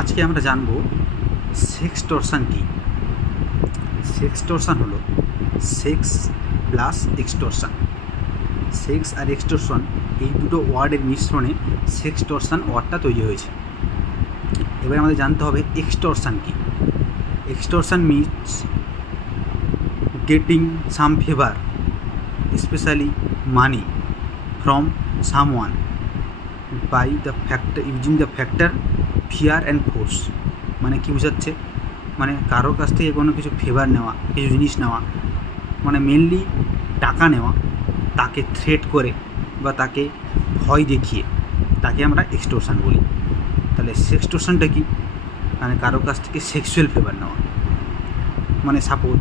আজকে আমরা জানব সেক্সটর্শন কি। সেক্সটর্শন হলো সেক্স প্লাস এক্সটর্শন। সেক্স আর এক্সটর্শন এই দুটো ওয়ার্ডের মিশ্রণে সেক্সটর্শন ওয়ার্ডটা তৈরি হয়েছে। এবার আমাদের জানতে হবে এক্সটর্শন কি। Extortion means getting some favour, specially money, from someone by the factor using the factor fear and force. মানে কী বোঝাচ্ছে, মানে কারোর কাছ থেকে কোনো কিছু ফেভার নেওয়া, কিছু জিনিস নেওয়া, মানে মেনলি টাকা নেওয়া, তাকে থ্রেট করে বা তাকে ভয় দেখিয়ে তাকে আমরা এক্সটর্শন বলি। তাহলে সেক্সটর্শনটা কি? মানে কারোর কাছ থেকে সেক্সুয়াল ফেভার নেওয়া। মানে সাপোজ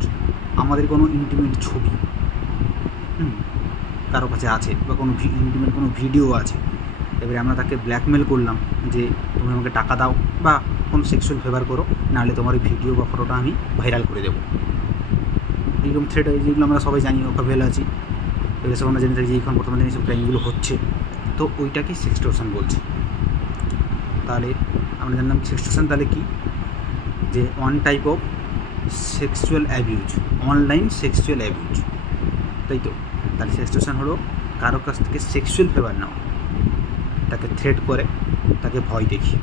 আমাদের কোনো ইন্টিমেট ছবি কারো কাছে আছে বা কোনো ইন্টিমেট কোনো ভিডিও আছে, এবারে আমরা তাকে ব্ল্যাকমেল করলাম যে তুমি আমাকে টাকা দাও বা কোনো সেক্সুয়াল ফেভার করো, নাহলে তোমার এই ভিডিও বা ফটোটা আমি ভাইরাল করে দেবো। এইরকম থ্রেট, যেগুলো আমরা সবাই জানি, ওকাবেল আছি, এগুলো সব আমরা জেনে থাকি যে এখন বর্তমানে এইসব ক্রাইমগুলো হচ্ছে, তো ওইটাকে সেক্সটর্শন বলছি। তাহলে আমরা জানলাম সেক্সটর্শন তাহলে কি, যে one type of sexual abuse, online sexual abuse, তাই তো। তাহলে সেক্সটর্শন হলো কারোর কাছ থেকে সেক্সুয়াল ফেভার নেওয়া, তাকে থ্রেট করে, তাকে ভয় দেখিয়ে।